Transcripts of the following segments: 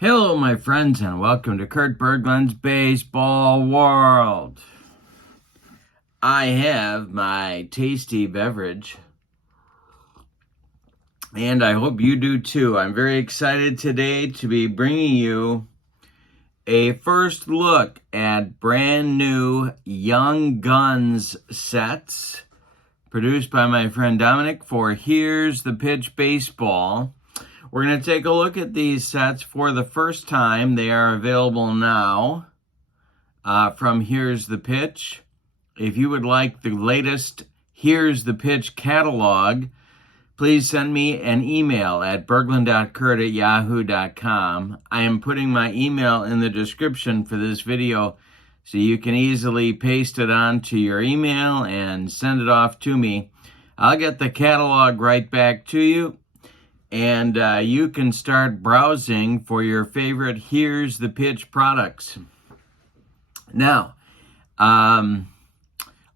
Hello, my friends, and welcome to Kurt Bergland's Baseball World. I have my tasty beverage, and I hope you do too. I'm very excited today to be bringing you a first look at brand new Young Guns sets produced by my friend Dominic for Here's the Pitch Baseball. We're going to take a look at these sets for the first time. They are available now from Here's the Pitch. If you would like the latest Here's the Pitch catalog, please send me an email at Bergland.kurt at yahoo.com. I am putting my email in the description for this video so you can easily paste it onto your email and send it off to me. I'll get the catalog right back to you, and you can start browsing for your favorite Here's the Pitch products. Now,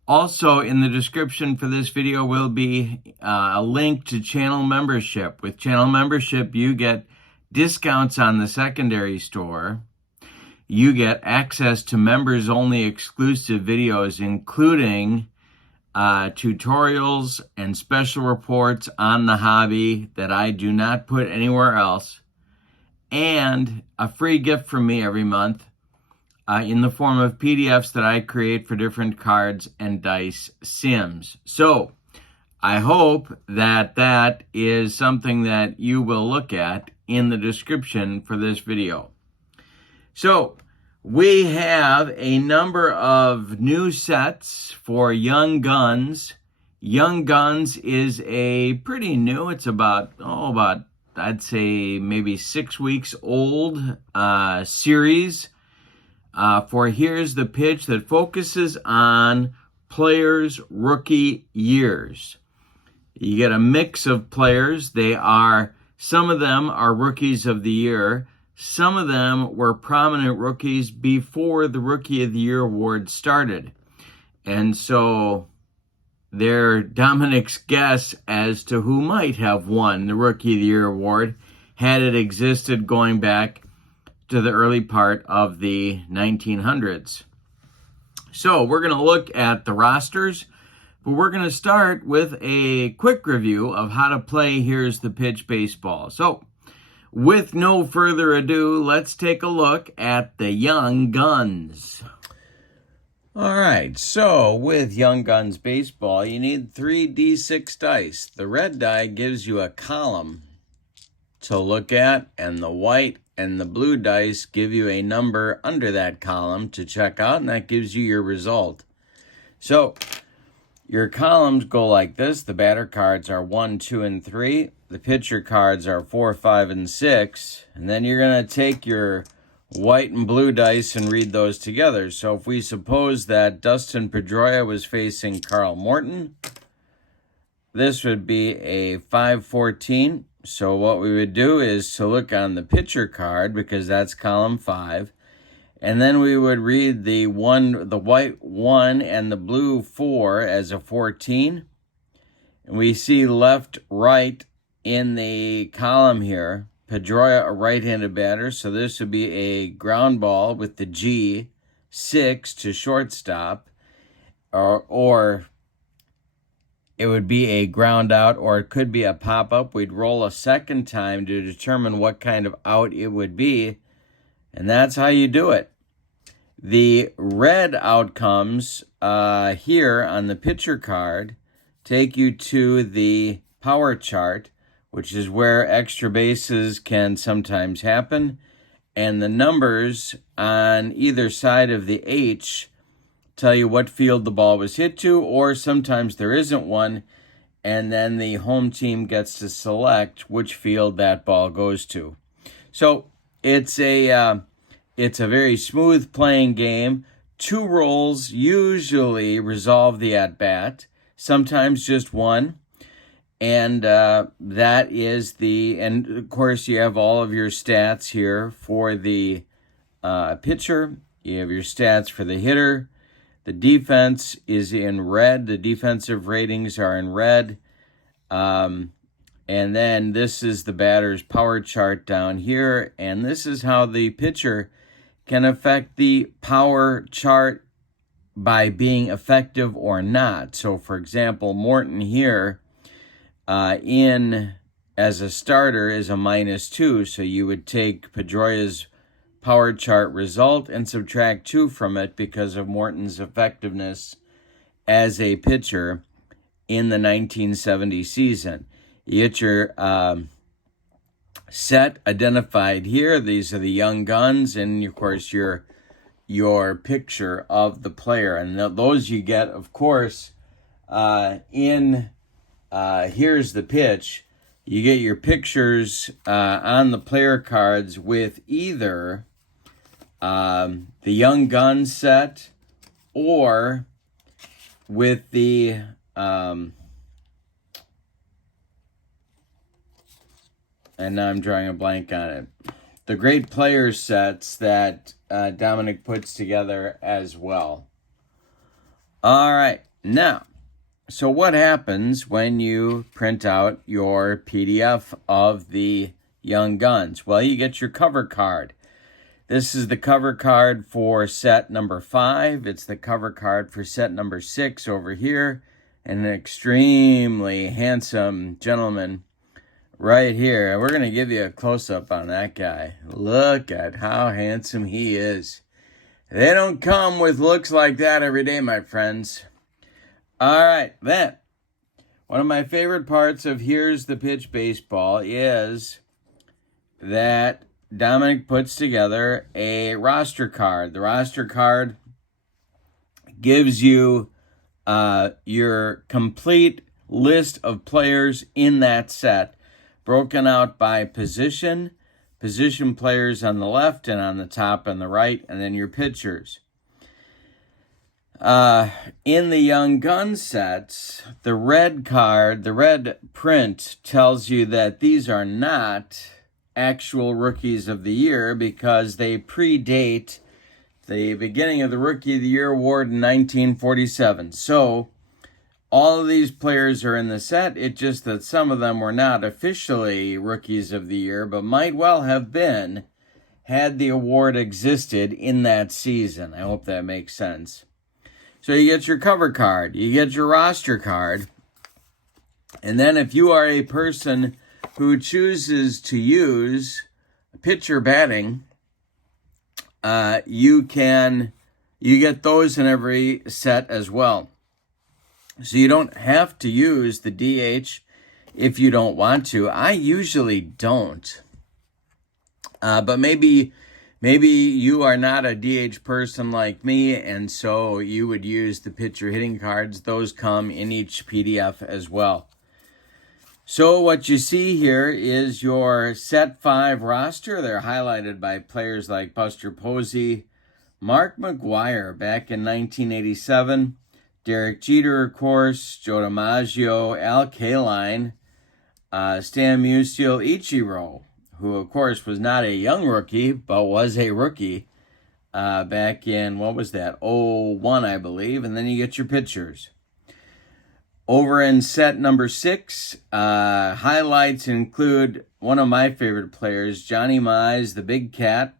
also in the description for this video will be a link to channel membership. With channel membership, you get discounts on the secondary store. You get access to members-only exclusive videos, including tutorials and special reports on the hobby that I do not put anywhere else, and a free gift from me every month in the form of PDFs that I create for different cards and dice sims. So I hope that that is something that you will look at in the description for this video. So we have a number of new sets for Young Guns. Young Guns is a pretty new, it's about I'd say maybe 6 weeks old series for Here's the Pitch that focuses on players' rookie years. You get a mix of players. Some of them are rookies of the year. Some of them were prominent rookies before the Rookie of the Year award started. And so they're Dominic's guess as to who might have won the Rookie of the Year award had it existed going back to the early part of the 1900s. So we're going to look at the rosters, but we're going to start with a quick review of how to play Here's the Pitch Baseball. So with no further ado, let's take a look at the Young Guns. All right, so with Young Guns Baseball, you need 3d6 dice. The red die gives you a column to look at, and the white and the blue dice give you a number under that column to check out, and that gives you your result. So your columns go like this. The batter cards are 1, 2, and 3. The pitcher cards are 4, 5, and 6. And then you're going to take your white and blue dice and read those together. So if we suppose that Dustin Pedroia was facing Carl Morton, this would be a 5-14. So what we would do is to look on the pitcher card, because that's column 5. And then we would read the white 1 and the blue 4 as a 14. And we see left, right in the column here. Pedroia, a right-handed batter, so this would be a ground ball with the G, 6 to shortstop, or it would be a ground out, or it could be a pop-up. We'd roll a second time to determine what kind of out it would be, and that's how you do it. The red outcomes here on the pitcher card take you to the power chart, which is where extra bases can sometimes happen, and the numbers on either side of the H tell you what field the ball was hit to, or sometimes there isn't one, and then the home team gets to select which field that ball goes to. So it's a very smooth playing game. 2 rolls usually resolve the at-bat, sometimes just 1. And that is and of course you have all of your stats here for the pitcher. You have your stats for the hitter. The defense is in red. The defensive ratings are in red. And then this is the batter's power chart down here. And this is how the pitcher can affect the power chart by being effective or not. So, for example, Morton here as a starter is a -2. So you would take Pedroia's power chart result and subtract 2 from it because of Morton's effectiveness as a pitcher in the 1970 season. You get your set identified here. These are the young guns, and of course your picture of the player. And those you get, of course, here's the pitch. You get your pictures on the player cards with either the young gun set or with the and now I'm drawing a blank on it. The great players sets that Dominic puts together as well. All right, now, so what happens when you print out your PDF of the young guns? Well, you get your cover card. This is the cover card for set number 5. It's the cover card for set number 6 over here. And an extremely handsome gentleman right here. We're going to give you a close-up on that guy. Look at how handsome he is. They don't come with looks like that every day, my friends. All right, then. One of my favorite parts of Here's the Pitch Baseball is that Dominic puts together a roster card. The roster card gives you your complete list of players in that set, broken out by position players on the left and on the top and the right, and then your pitchers. In the young gun sets, the red card, the red print tells you that these are not actual rookies of the year because they predate the beginning of the Rookie of the Year award in 1947. So all of these players are in the set. It's just that some of them were not officially Rookies of the Year, but might well have been had the award existed in that season. I hope that makes sense. So you get your cover card, you get your roster card, and then if you are a person who chooses to use pitcher batting, you get those in every set as well. So you don't have to use the DH if you don't want to. I usually don't. But maybe you are not a DH person like me, and so you would use the pitcher hitting cards. Those come in each PDF as well. So what you see here is your set 5 roster. They're highlighted by players like Buster Posey, Mark McGwire back in 1987, Derek Jeter, of course, Joe DiMaggio, Al Kaline, Stan Musial, Ichiro, who, of course, was not a young rookie, but was a rookie back in, what was that, 01, I believe. And then you get your pitchers. Over in set number 6, highlights include one of my favorite players, Johnny Mize, the Big Cat,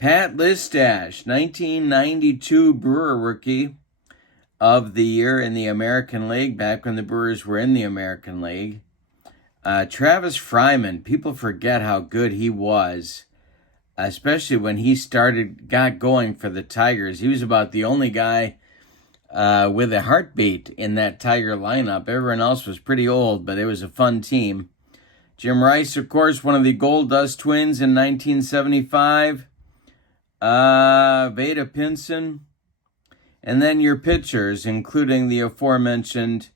Pat Listash, 1992 Brewer Rookie of the Year in the American League, back when the Brewers were in the American League. Travis Fryman, people forget how good he was, especially when he got going for the Tigers. He was about the only guy with a heartbeat in that Tiger lineup. Everyone else was pretty old, but it was a fun team. Jim Rice, of course, one of the Gold Dust twins in 1975. Vada Pinson. And then your pitchers, including the aforementioned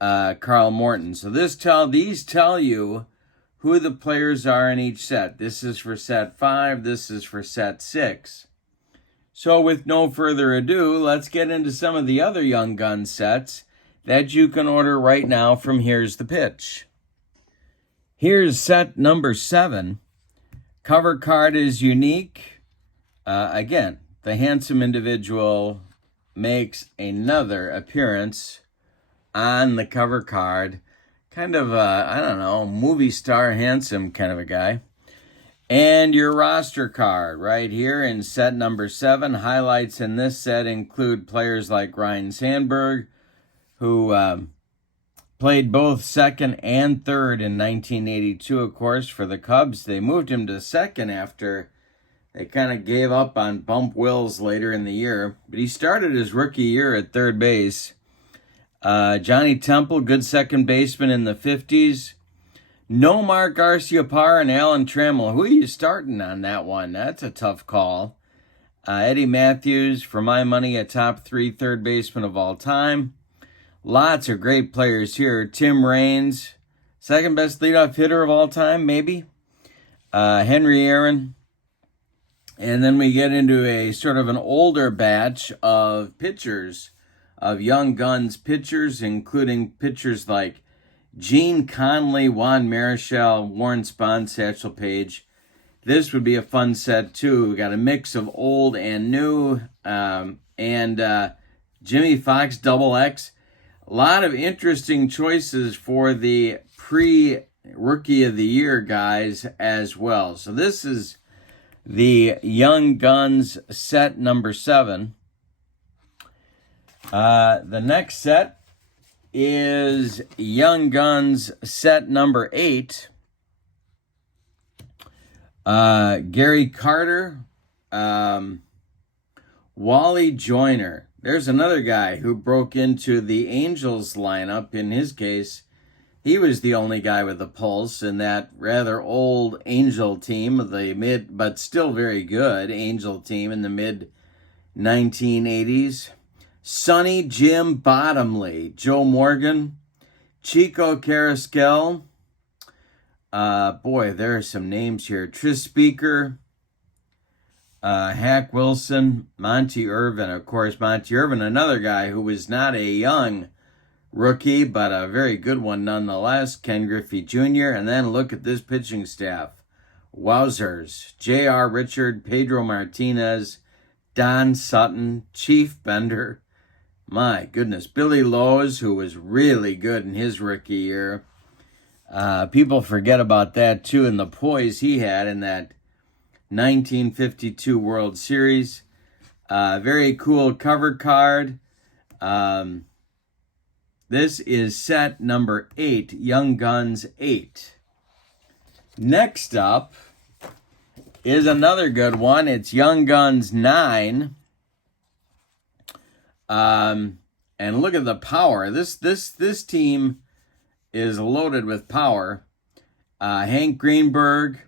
Carl Morton. So these tell you who the players are in each set. This is for set 5. This is for set 6. So with no further ado, let's get into some of the other Young Gun sets that you can order right now from Here's the Pitch. Here's set number 7. Cover card is unique. Again, the handsome individual makes another appearance on the cover card. kind of I don't know, movie star handsome kind of a guy. And your roster card right here in set number 7. Highlights in this set include players like Ryan Sandberg, who played both second and third in 1982, of course, for the Cubs. They moved him to second after they kind of gave up on Bump Wills later in the year. But he started his rookie year at third base. Johnny Temple, good second baseman in the 50s. Nomar Garciaparra and Alan Trammell. Who are you starting on that one? That's a tough call. Eddie Matthews, for my money, a top 3 third baseman of all time. Lots of great players here. Tim Raines, second best leadoff hitter of all time, maybe. Henry Aaron. And then we get into a sort of an older batch of pitchers, of young guns pitchers, including pitchers like Gene Conley, Juan Marichal, Warren Spahn, Satchel Paige. This would be a fun set, too. We got a mix of old and new, and Jimmy Fox, Double X. A lot of interesting choices for the pre-Rookie of the Year guys as well. So this is the Young Guns set number 7. The next set is Young Guns set number 8. Gary Carter, Wally Joyner. There's another guy who broke into the Angels lineup. In his case, he was the only guy with a pulse in that rather old Angel team, but still very good Angel team in the mid 1980s. Sonny Jim Bottomley, Joe Morgan, Chico Carrasquel. Boy, there are some names here. Tris Speaker, Hack Wilson, Monty Irvin. Of course, Monty Irvin, another guy who was not a young rookie, but a very good one nonetheless. Ken Griffey Jr. And then look at this pitching staff. Wowzers. J.R. Richard, Pedro Martinez, Don Sutton, Chief Bender. My goodness. Billy Lowe's, who was really good in his rookie year. People forget about that, too, and the poise he had in that 1952 World Series. Very cool cover card. This is set number 8, Young Guns 8. Next up is another good one. It's Young Guns 9. And look at the power. This team is loaded with power. Hank Greenberg,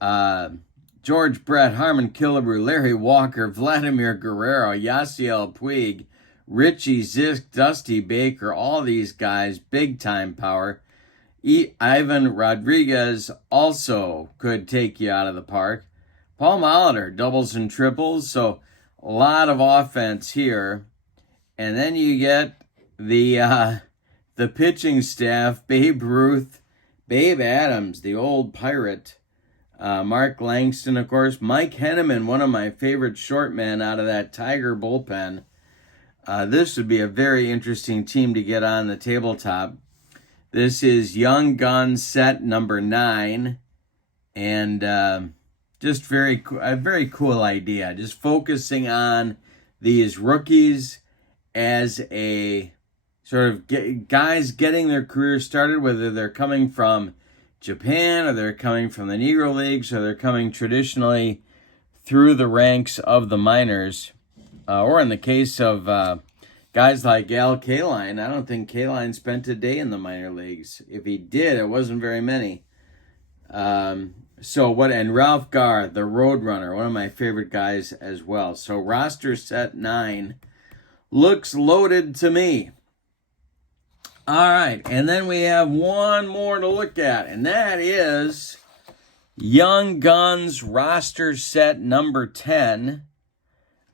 George Brett, Harmon Killebrew, Larry Walker, Vladimir Guerrero, Yasiel Puig, Richie Zisk, Dusty Baker, all these guys, big time power. Ivan Rodriguez also could take you out of the park. Paul Molitor, doubles and triples, so a lot of offense here. And then you get the pitching staff, Babe Ruth, Babe Adams, the old Pirate, Mark Langston, of course, Mike Henneman, one of my favorite short men out of that Tiger bullpen. This would be a very interesting team to get on the tabletop. This is Young Guns set number 9, and just a very cool idea. Just focusing on these rookies as a sort of guys getting their career started, whether they're coming from Japan or they're coming from the Negro Leagues or they're coming traditionally through the ranks of the minors. Or in the case of guys like Al Kaline, I don't think Kaline spent a day in the minor leagues. If he did, it wasn't very many. And Ralph Garr, the Roadrunner, one of my favorite guys as well. So roster set 9 looks loaded to me. All right, and then we have one more to look at, and that is Young Guns roster set number 10.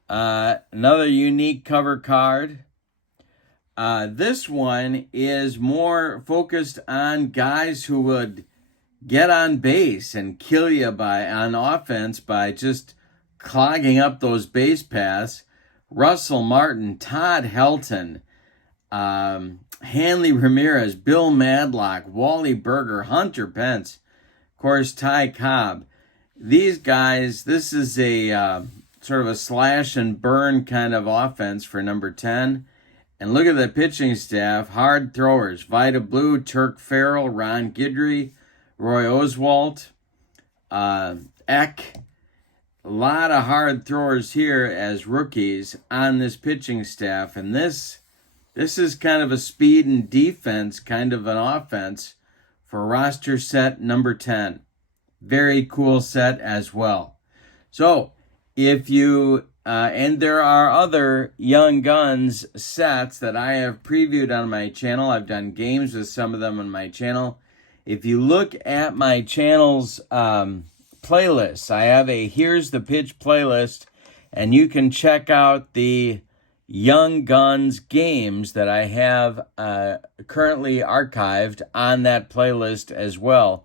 Another unique cover card. This one is more focused on guys who would get on base and kill you on offense by just clogging up those base paths. Russell Martin, Todd Helton, Hanley Ramirez, Bill Madlock, Wally Berger, Hunter Pence, of course, Ty Cobb. These guys, this is a sort of a slash and burn kind of offense for number 10. And look at the pitching staff, hard throwers, Vida Blue, Turk Farrell, Ron Guidry, Roy Oswalt, Eck. A lot of hard throwers here as rookies on this pitching staff. And this is kind of a speed and defense kind of an offense for roster set number 10. Very cool set as well. So if you, and there are other Young Guns sets that I have previewed on my channel. I've done games with some of them on my channel. If you look at my channel's playlists, I have a Here's the Pitch playlist, and you can check out the Young Guns games that I have currently archived on that playlist as well.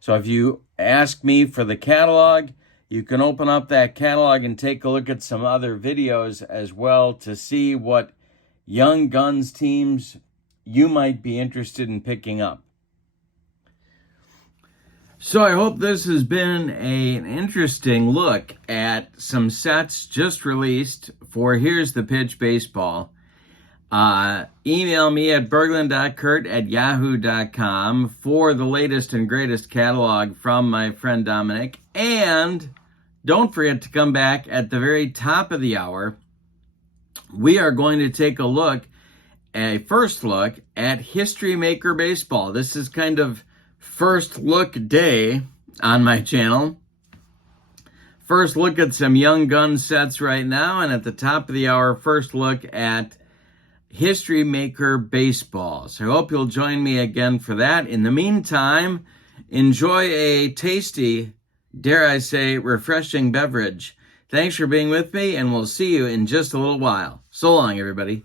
So if you ask me for the catalog, you can open up that catalog and take a look at some other videos as well to see what Young Guns teams you might be interested in picking up. So I hope this has been an interesting look at some sets just released for Here's the Pitch Baseball. Email me at Bergland.kurt at yahoo.com for the latest and greatest catalog from my friend Dominic. And don't forget to come back at the very top of the hour. We are going to take a first look at History Maker Baseball. This is kind of first look day on my channel. First look at some Young Gun sets right now, and at the top of the hour, first look at History Maker Baseball. So I hope you'll join me again for that. In the meantime, enjoy a tasty, dare I say, refreshing beverage. Thanks for being with me, and we'll see you in just a little while. So long, everybody.